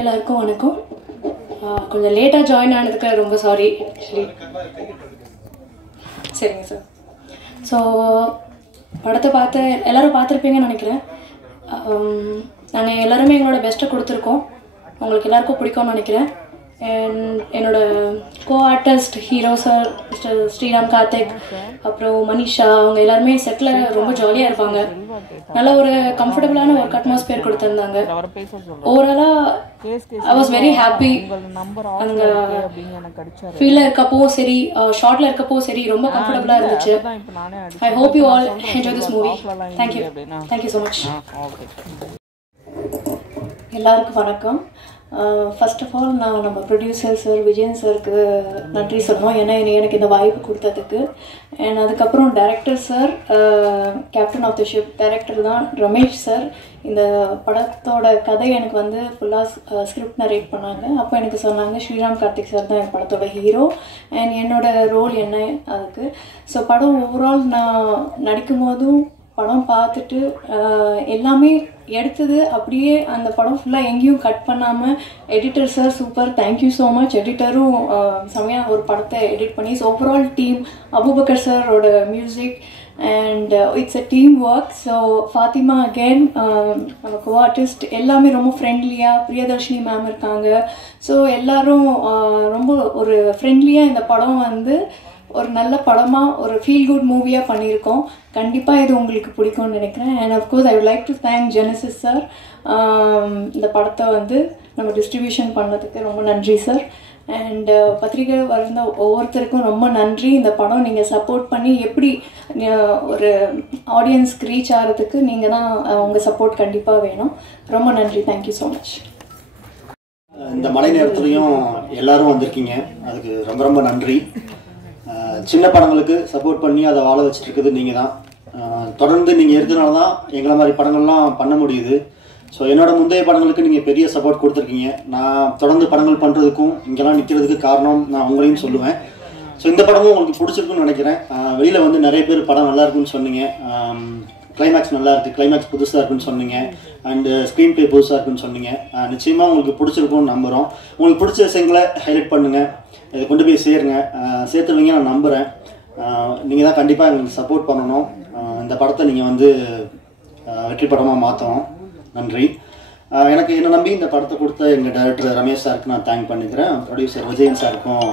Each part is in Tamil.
எல்லாருக்கும் வணக்கம். கொஞ்சம் லேட்டாக ஜாயின் ஆனதுக்கு ரொம்ப சாரி ஆக்சுவலி. சரிங்க சார். ஸோ படத்தை எல்லோரும் பார்த்துருப்பீங்கன்னு நினைக்கிறேன். நாங்கள் எல்லாருமே எங்களோட பெஸ்ட்டை கொடுத்துருக்கோம். உங்களுக்கு எல்லாருக்கும் பிடிக்கும்னு நினைக்கிறேன். என்னோட co artist hero sir mister Sriram Karthik, அப்புறம் மனிஷா, அவங்க எல்லாருமே செட்டில் ரொம்ப ஜாலியாக இருப்பாங்க. நல்ல ஒரு கம்ஃபர்டபுளான ஒர்க் அட்மாஸ்பியர் கொடுத்துருந்தாங்க. ஓவராலாக ஐ வாஸ் வெரி ஹாப்பி. அங்கே ஃபீல்டில் இருக்கப்போ சரி, ஷார்ட்ல இருக்கப்போ சரி, ரொம்ப கம்ஃபர்டபுளாக இருந்துச்சு. I hope you all enjoy this movie. Thank you so much. எல்லாருக்கும் வணக்கம். ஃபர்ஸ்ட் ஆஃப் ஆல் நான் நம்ம ப்ரொடியூசர் சார் விஜயன் சாருக்கு நன்றி சொல்லணும், ஏன்னா எனக்கு இந்த வாய்ப்பு கொடுத்ததுக்கு. அண்ட் அதுக்கப்புறம் director sir, captain of the ship director தான் ரமேஷ் சார். இந்த படத்தோட கதை எனக்கு ஃபுல்லாக ஸ்கிரிப்ட் நரேட் பண்ணாங்க. அப்போ எனக்கு சொன்னாங்க ஸ்ரீராம் கார்த்திக் சார் தான் என் படத்தோட ஹீரோ அண்ட் என்னோட ரோல் என்ன அதுக்கு. ஸோ படம் ஓவரால் நான் நடிக்கும் போதும் படம் பார்த்துட்டு எல்லாமே எடுத்தது அப்படியே அந்த படம் ஃபுல்லாக எங்கேயும் கட் பண்ணாமல் editor sir super, thank you so much. எடிட்டரும் செம்மையாக ஒரு படத்தை எடிட் பண்ணி. ஸோ ஓவரால் டீம், அபுபக்கர் சாரோட music and it's a team work. So Fathima again நம்ம கோ ஆர்டிஸ்ட், எல்லாமே ரொம்ப ஃப்ரெண்ட்லியாக. பிரியதர்ஷினி மேம் இருக்காங்க. ஸோ எல்லாரும் ரொம்ப ஒரு ஃப்ரெண்ட்லியாக இந்த படம் ஒரு நல்ல படமாக, ஒரு ஃபீல் குட் மூவியாக பண்ணியிருக்கோம். கண்டிப்பாக இது உங்களுக்கு பிடிக்கும்னு நினைக்கிறேன். And of course I would like to thank Genesis sir. இந்த படத்தை நம்ம டிஸ்ட்ரிபியூஷன் பண்ணதுக்கு ரொம்ப நன்றி சார். அண்ட் பத்திரிகை வந்த ஒவ்வொருத்தருக்கும் ரொம்ப நன்றி. இந்த படம் நீங்கள் சப்போர்ட் பண்ணி எப்படி ஒரு ஆடியன்ஸ்க்கு ரீச் ஆகிறதுக்கு நீங்கள் தான் உங்கள் சப்போர்ட் கண்டிப்பாக வேணும். ரொம்ப நன்றி. Thank you so much. இந்த மழை நேரத்துலையும் எல்லாரும் வந்திருக்கீங்க, அதுக்கு ரொம்ப ரொம்ப நன்றி. சின்ன படங்களுக்கு சப்போர்ட் பண்ணி அதை வாழ வச்சுட்டு இருக்குது நீங்கள் தான். தொடர்ந்து நீங்கள் இருக்கிறனால தான் எங்களை மாதிரி படங்கள்லாம் பண்ண முடியுது. ஸோ என்னோட முந்தைய படங்களுக்கு நீங்கள் பெரிய சப்போர்ட் கொடுத்துருக்கீங்க. நான் தொடர்ந்து படங்கள் பண்ணுறதுக்கும் இங்கெல்லாம் நிற்கிறதுக்கு காரணம் நான் உங்களையும் சொல்லுவேன். ஸோ இந்த படமும் உங்களுக்கு பிடிச்சிருக்குன்னு நினைக்கிறேன். வெளியில் நிறைய பேர் படம் நல்லா இருக்குன்னு சொன்னீங்க. கிளைமேக்ஸ் நல்லா இருக்குது, கிளைமேக்ஸ் புதுசாக இருக்குன்னு சொன்னீங்க. அண்டு ஸ்க்ரீன் ப்ளே புதுசாக இருக்குன்னு சொன்னீங்க. நிச்சயமாக உங்களுக்கு பிடிச்சிருக்கும்னு நம்புகிறோம். உங்களுக்கு பிடிச்ச விஷயங்களை ஹைலைட் பண்ணுங்கள், இதை கொண்டு போய் சேருங்க, சேர்த்துவீங்க நான் நம்புகிறேன். நீங்கள் தான் கண்டிப்பாக எங்களுக்கு சப்போர்ட் பண்ணணும். இந்த படத்தை நீங்கள் வெற்றி படமாக மாற்றணும். நன்றி. எனக்கு என்னை நம்பி இந்த படத்தை கொடுத்த எங்கள் டைரக்டர் ரமேஷ் சாருக்கு நான் தேங்க் பண்ணிக்கிறேன். ப்ரொடியூசர் விஜயன் சாருக்கும்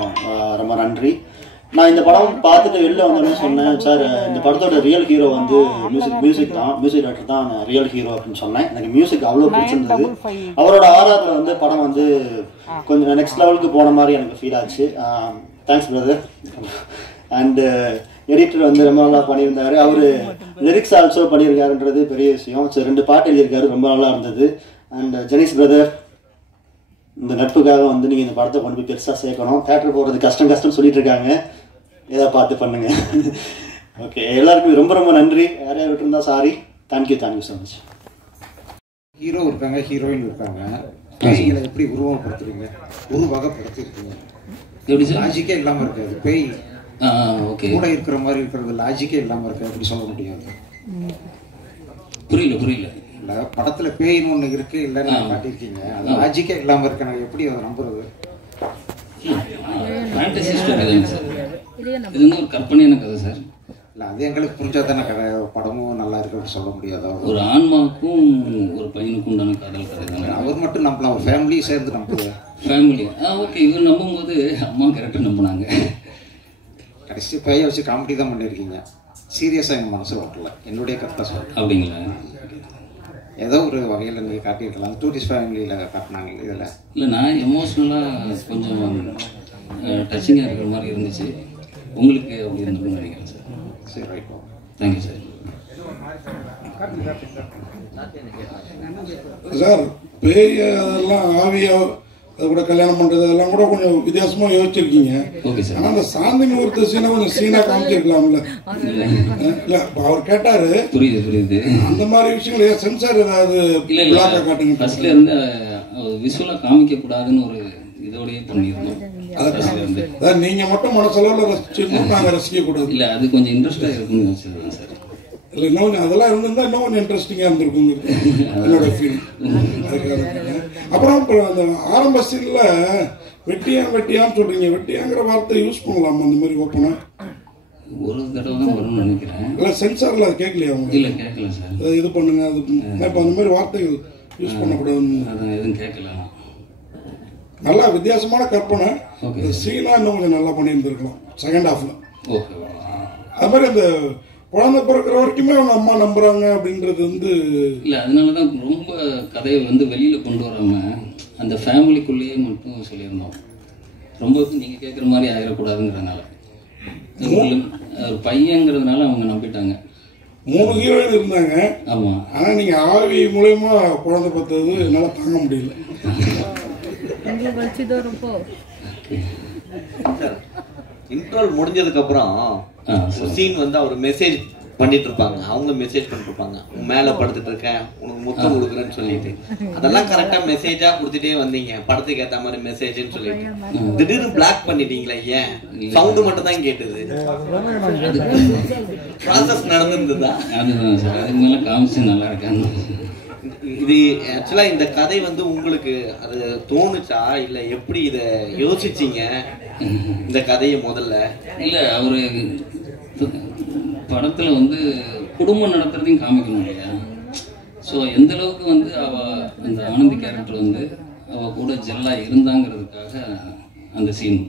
ரொம்ப நன்றி. நான் இந்த படம் பார்த்துட்டு வெளில வந்தோடனே சொன்னேன், சார் இந்த படத்தோட ரியல் ஹீரோ மியூசிக் டைரக்டர் தான் ரியல் ஹீரோ அப்படின்னு சொன்னேன். எனக்கு மியூசிக் அவ்வளோ பிடிச்சிருந்தது. அவரோட ஆர்ஆர்ல படம் கொஞ்சம் நெக்ஸ்ட் லெவலுக்கு போன மாதிரி எனக்கு ஃபீல் ஆச்சு. Thanks brother. அண்டு எடிட்டர் ரொம்ப நல்லா பண்ணியிருந்தாரு. அவர் லிரிக்ஸ் ஆல்சோ பண்ணியிருக்காருன்றது பெரிய விஷயம். ஸோ 2 பாட்டு எழுதியிருக்காரு, ரொம்ப நல்லா இருந்தது. அண்ட் ஜெனிஸ் பிரதர், இந்த நட்புக்காக நீங்கள் இந்த படத்தை கொண்டு போய் பெருசாக சேர்க்கணும். தேட்டர் போகிறது கஷ்டம் சொல்லிட்டு இருக்காங்க, ஏதோ பார்த்து பண்ணுங்க. ஓகே, எல்லாருக்கும் ரொம்ப ரொம்ப நன்றி. யாரையா விட்டுருந்தா sorry. Thank you so much. Hero இருக்காங்க, ஹீரோயின் இருக்காங்க. பேய்களை எப்படி உருவப்படுத்துறீங்க, உருவகப்படுத்திருக்கீங்க? லாஜிக்கே இல்லாமல் இருக்காது. பேய் கூட இருக்கிற மாதிரி இருக்கிறது லாஜிக்கே இல்லாமல் இருக்காது. எப்படி சொல்ல முடியாது? புரியல. இல்லை, படத்தில் பேயின்னு ஒன்று இருக்கு இல்லைன்னு காட்டியிருக்கீங்க. அது லாஜிக்கே இல்லாமல் இருக்கு. நான் எப்படி அதை நம்புறது? ஒரு கற்பனையான கதை சார். இல்லை, அது எங்களுக்கு புரிஞ்சா தானே கதை. படமும் நல்லா இருக்கு அப்படி சொல்ல முடியாதா? ஒரு ஆன்மாவுக்கும் ஒரு பையனுக்கும் உண்டான காதல் கதை தானே. அவர் மட்டும் நம்பலாம், ஒரு ஃபேமிலியும் சேர்ந்து நம்புது. Family okay. இவர் நம்பும்போது அம்மா கரெக்டாக நம்பினாங்க. கடைசி பையை வச்சு காமெடி தான் பண்ணியிருக்கீங்க. சீரியஸாக எங்கள் மனசு ஓட்டல. என்னுடைய கருத்தை சொல்கிறேன். அப்படிங்களா? ஏதோ ஒரு வகையில் நீங்கள் காட்டியிருக்கலாம். டூரிஸ்ட் ஃபேமிலியில் காட்டினாங்க இதில். இல்லை, நான் எமோஷ்னலாக கொஞ்சம் டச்சிங்காக இருக்கிற மாதிரி இருந்துச்சு. உங்களுக்கு அப்படி இருந்ததுன்னு நினைக்கிறேன் சார். சரி, ரைட். Thank you sir. சார், பேய் அதெல்லாம் ஆவியா அது கூட கல்யாணம் பண்றது அதெல்லாம் கூட கொஞ்சம் வித்தியாசமா யோசிச்சிருக்கீங்க. ஆனா அந்த சாந்தி முகூர்த்த சீனை கொஞ்சம் சீனா காமிச்சிருக்கலாம்ல. இல்ல, அவர் கேட்டாரு. புரியுது. அந்த மாதிரி விஷயங்கள் சென்சார் ஏதாவது பிளாக்கா காட்டுங்க. ஃபர்ஸ்ட்ல இருந்து விசுவலா காமிக்க கூடாதுன்னு ஒரு இதோடயே பண்ணிருந்தோம். நீங்க மட்டும் மனசளவுல ரசிச்சிருந்தோம், நாங்க ரசிக்க கூடாது. இல்ல, அது கொஞ்சம் இன்ட்ரெஸ்டா இருக்குன்னு வச்சிருக்கோம் சார். இல்லை இன்னும் கொஞ்சம் அதெல்லாம் இருந்திருந்தா இன்னும் கொஞ்சம் இன்ட்ரெஸ்டிங்காக இருந்திருக்கும் என்னோட ஃபீல். அப்புறம் இப்போ அந்த ஆரம்ப சீனில் வெட்டியான்னு சொல்றீங்க, வெட்டியாங்கிற வார்த்தை யூஸ் பண்ணலாமா அந்த மாதிரி ஓப்பனா? ஒரு தடவை தான் வரும்னு நினைக்கிறேன். இல்லை சென்சாரில் அது கேட்கலையா அவங்க? இல்லை கேட்கல சார். இது பண்ணுங்க அது இப்போ அந்த மாதிரி வார்த்தைகள் யூஸ் பண்ணக்கூடாதுன்னு அதான் எதுவும் கேட்கல. நல்லா வித்தியாசமான கற்பனை. சீனா இன்னும் கொஞ்சம் நல்லா பண்ணியிருந்துருக்கலாம் செகண்ட் ஹாஃப்ல. ஓகே. அது மாதிரி அந்த குழந்தை பிறக்கிற வரைக்குமே அவங்க அம்மா நம்புறாங்க அப்படின்றது வந்து இல்லை, அதனாலதான் ரொம்ப கதையை வந்து வெளியில கொண்டு வராம அந்த ஃபேமிலிக்குள்ளேயே மட்டும் சொல்லியிருந்தோம். ரொம்ப நீங்க கேட்குற மாதிரி ஆகிடக்கூடாதுங்கிறதுனால. ஒரு பையங்கிறதுனால அவங்க நம்பிட்டாங்க. 3 ஹீரோயின் இருந்தாங்க. ஆமா. ஆனா நீங்க ஆவி மூலமா குழந்தை பார்த்தது என்னால தாங்க முடியல. இன்ட்ரோல் முடிஞ்சதுக்கு அப்புறம் சீன் வந்து அவர் மெசேஜ் பண்ணிட்டு இருப்பாங்க, அவங்க மெசேஜ் பண்ணிட்டு இருப்பாங்க, மேல படுத்துட்டு இருக்கேன் உனக்கு முத்தம் கொடுக்குறேன்னு சொல்லிட்டு. அதெல்லாம் கரெக்டா மெசேஜா கொடுத்துட்டே வந்தீங்க, படத்துக்கு ஏத்த மாதிரி மெசேஜ்னு சொல்லிட்டு. திடீர்னு பிளாக் பண்ணிட்டீங்களா? ஏன்? சவுண்டு மட்டும் தான் கேட்டது. ப்ராசஸ் நடந்திருந்ததா? அதுதான் சார், அதுக்கு மேல காமிச்சு நல்லா இருக்காங்க. இது ஆக்சுவலா இந்த கதை வந்து உங்களுக்கு அது தோணுச்சா இல்ல எப்படி இத யோசிச்சீங்க இந்த கதையை முதல்ல? இல்ல அவரு படத்துல வந்து குடும்பம் நடத்துறதையும் காமிக்கணும் இல்லையா? ஸோ எந்த அளவுக்கு வந்து அவ அந்த ஆனந்தி கேரக்டர் வந்து அவ கூட ஜெல்லா இருந்தாங்கிறதுக்காக அந்த சீன்.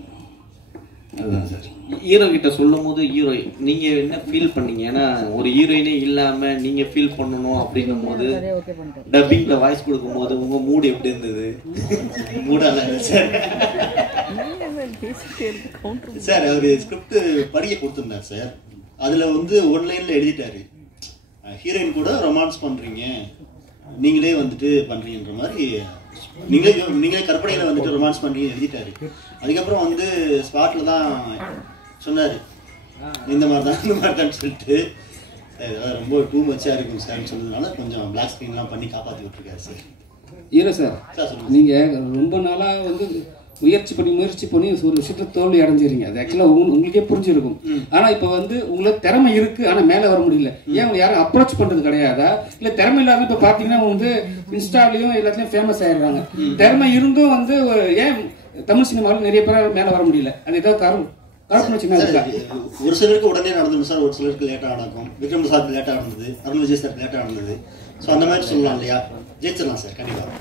அதுதான் சார். ஹீரோ கிட்ட சொல்லும் போது ஹீரோ நீங்க என்ன ஃபீல் பண்ணீங்க? ஏன்னா ஒரு ஹீரோயினே இல்லாம நீங்க ஃபீல் பண்ணணும் அப்படின்னும் போது டப்பிங்ல வாய்ஸ் கொடுக்கும் போது உங்க மூடு எப்படி இருந்தது? மூடால சார் சார் அவரு ஸ்கிரிப்ட் படிக்க கொடுத்துருந்தார் சார். அதுல வந்து ஒன்லைன்ல எழுதிட்டாரு, ஹீரோயின் கூட ரொமான்ஸ் பண்றீங்க, நீங்களே வந்துட்டு பண்றீங்கன்ற மாதிரி நீங்களே கற்பனையில வந்துட்டு ரொமான்ஸ் பண்றீங்க எழுதிட்டாரு. அதுக்கப்புறம் வந்து ஸ்பாட்ல தான் சொன்னாரு இந்த மாதிரி தான் சொல்லிட்டு ரொம்ப டூ மச்சா இருக்கும் சார்னு சொன்னதுனால கொஞ்சம் பிளாக் ஸ்கிரீன்லாம் பண்ணி காப்பாற்றி விட்டுருக்காரு சார். இல்லை சார், நீங்கள் ரொம்ப நாளாக வந்து முயற்சி பண்ணி ஒரு விஷயத்தில் தோல்வி அடைஞ்சிருங்க. அது ஆக்சுவலாக உங்களுக்கே புரிஞ்சிருக்கும். ஆனால் இப்போ வந்து உங்களுக்கு திறமை இருக்கு, ஆனால் மேலே வர முடியல. ஏன் உங்களை யாரும் அப்ரோச் பண்ணுறது கிடையாதா? இல்லை திறமை இல்லாத இப்போ பார்த்தீங்கன்னா வந்து இன்ஸ்டாலையும் எல்லாத்துலேயும் ஃபேமஸ் ஆயிடுறாங்க. திறமை இருந்தும் வந்து ஏன் தமிழ் சினிமாவில் நிறைய பேர் மேலே வர முடியல? அது ஏதாவது காரணம் ஒரு சிலருக்கு உடனே நடந்துடும் சார், ஒரு சிலருக்கு லேட்டாக நடக்கும். விக்ரம் பிரசாத் லேட்டாக நடந்தது, அருண் விஜய் சார் லேட்டாக நடந்தது. ஸோ அந்த மாதிரி சொல்லலாம் இல்லையா? ஜெயிச்சிடலாம் சார் கண்டிப்பாக.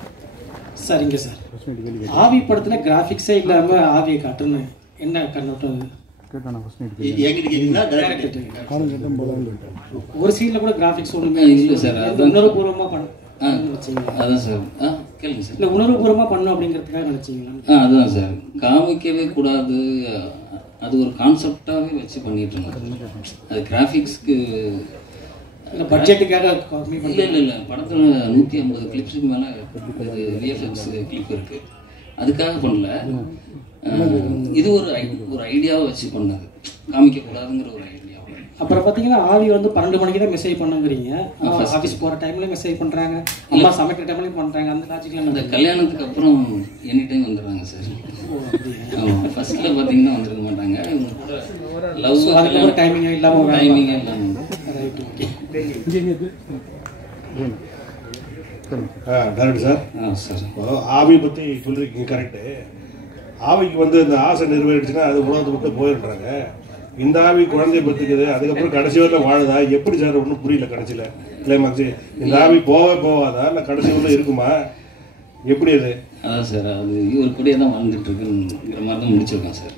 சரிங்க சார், ஆவி படத்தில் கிராஃபிக்ஸே இல்லாமல் ஆவியை காட்டுன்னு என்ன கண்ணோட்டம்? ஒரு சீன்ல கூட கிராஃபிக்ஸ் ஒன்றுமே இல்லை சார். உணர்வுபூர்வமாக பண்ண அதான் சார். கேளுங்க சார். இல்லை உணர்வுபூர்வமாக பண்ணணும் அப்படிங்கிறதுக்காக நினச்சிங்களா? அதுதான் சார், காமிக்கவே கூடாது, அது ஒரு கான்செப்டாகவே வச்சு பண்ணிட்டு இருந்தோம். அது கிராஃபிக்ஸ்க்கு பட்ஜெட்டுக்காக இல்லை படத்தில் 150 கிளிப்ஸுக்கு மேலே விஎஃப்எக்ஸ் கிளிப் இருக்கு, அதுக்காக பண்ணல. இது ஒரு ஐடியாவை வச்சு பண்ணது, காமிக்க கூடாதுங்கிற ஒரு ஐடியா. அப்புறம் பார்த்தீங்கன்னா ஆவி வந்து 12 மணிக்கு தான் மெசேஜ் பண்ணுங்கிறீங்க. ஆஃபீஸ் போகிற டைம்லேயும் மெசேஜ் பண்ணுறாங்க, அம்மா சமைக்கிற டைம்லையும் பண்ணுறாங்க. அந்த லாஜிக்லாம் அந்த கல்யாணத்துக்கு அப்புறம் எனி டைம் வந்துடுறாங்க சார். ஆமாம், ஃபர்ஸ்ட்ல பார்த்தீங்கன்னா வந்துருக்க மாட்டாங்க. இவங்க கூட லவ் டைமிங்கே இல்லாமல் கரெக்ட் சார். ஆவி பற்றி சொல்லியிருக்கீங்க கரெக்டு. ஆவிக்கு வந்து இந்த ஆசை நிறைவேறிச்சுன்னா அது உலகத்தை விட்டு போயிடுறாங்க. இந்த ஆவி குழந்தைய பத்துக்குது, அதுக்கப்புறம் கடைசி வரல வாழுதா? எப்படி சார் ஒன்றும் புரியல கடைசியில் கிளைமாக்ஸ். இந்த ஆவி போவாதா இல்லை கடைசி வரல இருக்குமா? எப்படி அது? அதான் சார், அது இவர் கூட தான் வாழ்ந்துட்டு இருக்குங்கிற மாதிரி தான் முடிச்சிருக்கோம் சார்.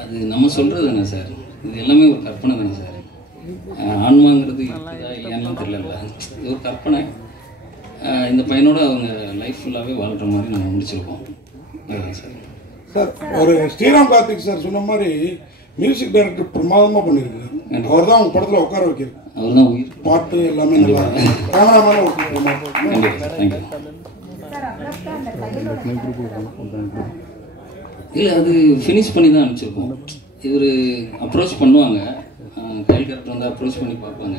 அது நம்ம சொல்றது தானே சார், இது எல்லாமே ஒரு கற்பனை தானே சார். ஆன்மாங்கிறது இருக்குதா இல்லையான்னு தெரியல, இது ஒரு கற்பனை. இந்த பையனோட அவங்க லைஃப் ஃபுல்லாகவே வாழ்கிற மாதிரி நம்ம முடிச்சிருக்கோம். அதுதான் சார். சார் ஒரு ஸ்ரீராம் கார்த்திக் சார் சொன்ன மாதிரி மியூசிக் டைரக்டர் பிரமாதமாக பண்ணியிருக்காரு. அவர் தான் அவங்க படத்தில் உட்கார வைக்கிறார். அவர் தான் உயிர். பாட்டு எல்லாமே நல்லா கேமராமேன இல்லை, அது ஃபினிஷ் பண்ணி தான் அனுப்பிச்சிருக்கோம். இவர் அப்ரோச் பண்ணுவாங்க, கைல் கேரக்டர் வந்து அப்ரோச் பண்ணி பார்ப்பாங்க.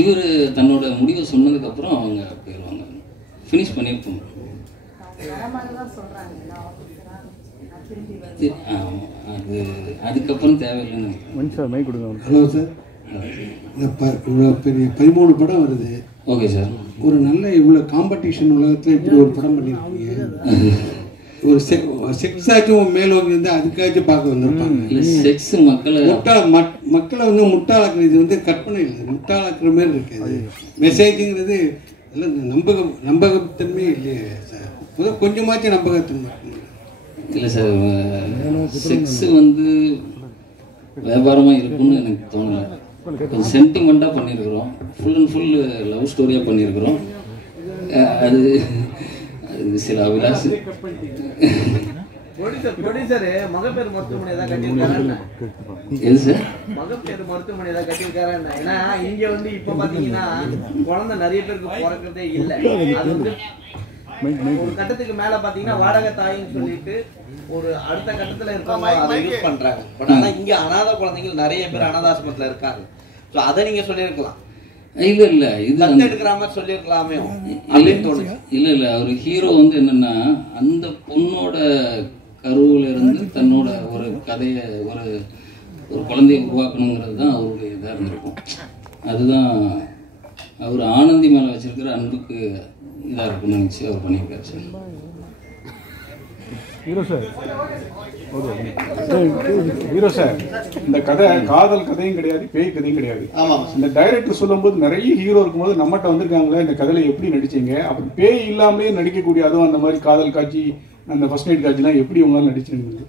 இவர் தன்னோட முடிவை சொன்னதுக்கப்புறம் அவங்க போயிடுவாங்க. ஃபினிஷ் பண்ணியிருப்போம். அது அதுக்கப்புறம் தேவையில்லைன்னு. ஹலோ சார், இவ்வளோ பெரிய 13 படம் வருது. Okay sir. ஒரு நல்ல இவ்வளோ காம்படிஷன் உலகத்தில் இப்படி ஒரு படம் பண்ணியிருக்கீங்க. ஒரு செக்ஸ் ஆச்சும் மேலோங்கி இருந்தால் அதுக்காச்சும் பார்க்க வந்திருப்பாங்க. செக்ஸ் மக்களை வந்து முட்டாளாக்குறது, இது வந்து கற்பனை இல்லை, முட்டாளாக்குற மாதிரி இருக்குது. மெசேஜுங்கிறது எல்லாம் நம்பகத்தன்மையே இல்லையே சார். முதல் கொஞ்சமாச்சும் நம்பகத்தன்மை இல்லை சார். செக்ஸ் வந்து வியாபாரமாக இருக்கும்னு எனக்கு தோணலை. கொஞ்சம் சென்டிமெண்ட்டாக பண்ணியிருக்கிறோம், ஃபுல் அண்ட் ஃபுல் லவ் ஸ்டோரியாக பண்ணியிருக்கிறோம். அது சில அபிலாஷ் மகப்பேறு மருத்துவமனை தான் கட்டியிருக்காரு. எது சார்? மகப்பேறு மருத்துவமனை தான் கட்டியிருக்காரு. ஏன்னா இங்க வந்து இப்ப பாத்தீங்கன்னா குழந்தை நிறைய பேருக்கு பிறக்கிறதே இல்லை. அது வந்து ஒரு கட்டத்துக்கு மேல பாத்தீங்கன்னா வாடகை தாயின்னு சொல்லிட்டு ஒரு அடுத்த கட்டத்துல இருக்காங்க, அதை யூஸ் பண்றாங்க. பட் ஆனா இங்க அனாத குழந்தைகள் நிறைய பேர் அனாதாசிரமத்துல இருக்காங்க. சோ அதை நீங்க சொல்லியிருக்கலாம். இல்ல இது எடுக்கிற மாதிரி சொல்லியிருக்கலாமே அப்படின்னு தோணுது. இல்ல அவர் ஹீரோ வந்து என்னன்னா அந்த பொண்ணோட கருவுல இருந்து தன்னோட ஒரு கதையை ஒரு குழந்தைய உருவாக்கணுங்கிறது தான் அவருடைய இதாக இருந்திருக்கும். அதுதான் அவர் ஆனந்தி மேல வச்சிருக்கிற அன்புக்கு இதாக இருக்கும்னு நினைச்சு அவர் பண்ணியிருக்காரு சார். ஹீரோ சார், இந்த கதை காதல் கதையும் கிடையாது, பேய் கதையும் கிடையாது. இந்த டைரக்டர் சொல்லும்போது நிறைய ஹீரோ இருக்கும்போது நம்மகிட்ட வந்திருக்காங்களே இந்த கதையில எப்படி நடிச்சீங்க, அப்படி பேய் இல்லாமலே நடிக்கக்கூடிய அதுவும் அந்த மாதிரி காதல் காட்சி, அந்த ஃபர்ஸ்ட் நைட் காட்சிலாம் எப்படி உங்களால் நடிச்சிருந்தது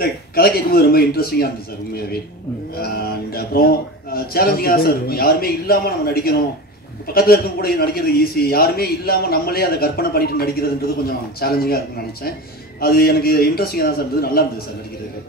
சார்? கதை கேட்கும்போது ரொம்ப இன்ட்ரெஸ்டிங்காக இருந்துச்சு சார் உண்மையாகவே. அண்ட் அப்புறம் சேலஞ்சிங்காக சார் இருக்கும். யாருமே இல்லாமல் நம்ம நடிக்கணும், பக்கத்தில் இருக்க கூட நடிக்கிறது ஈஸி, யாருமே இல்லாமல் நம்மளே அதை கற்பனை பண்ணிட்டு நடிக்கிறதுன்றது கொஞ்சம் சேலஞ்சிங்காக இருக்குன்னு நினச்சேன். அது எனக்கு இன்ட்ரெஸ்டிங்காக தான் சார் இருந்தது, நல்லா இருந்தது சார் நடிக்கிறதுக்கு.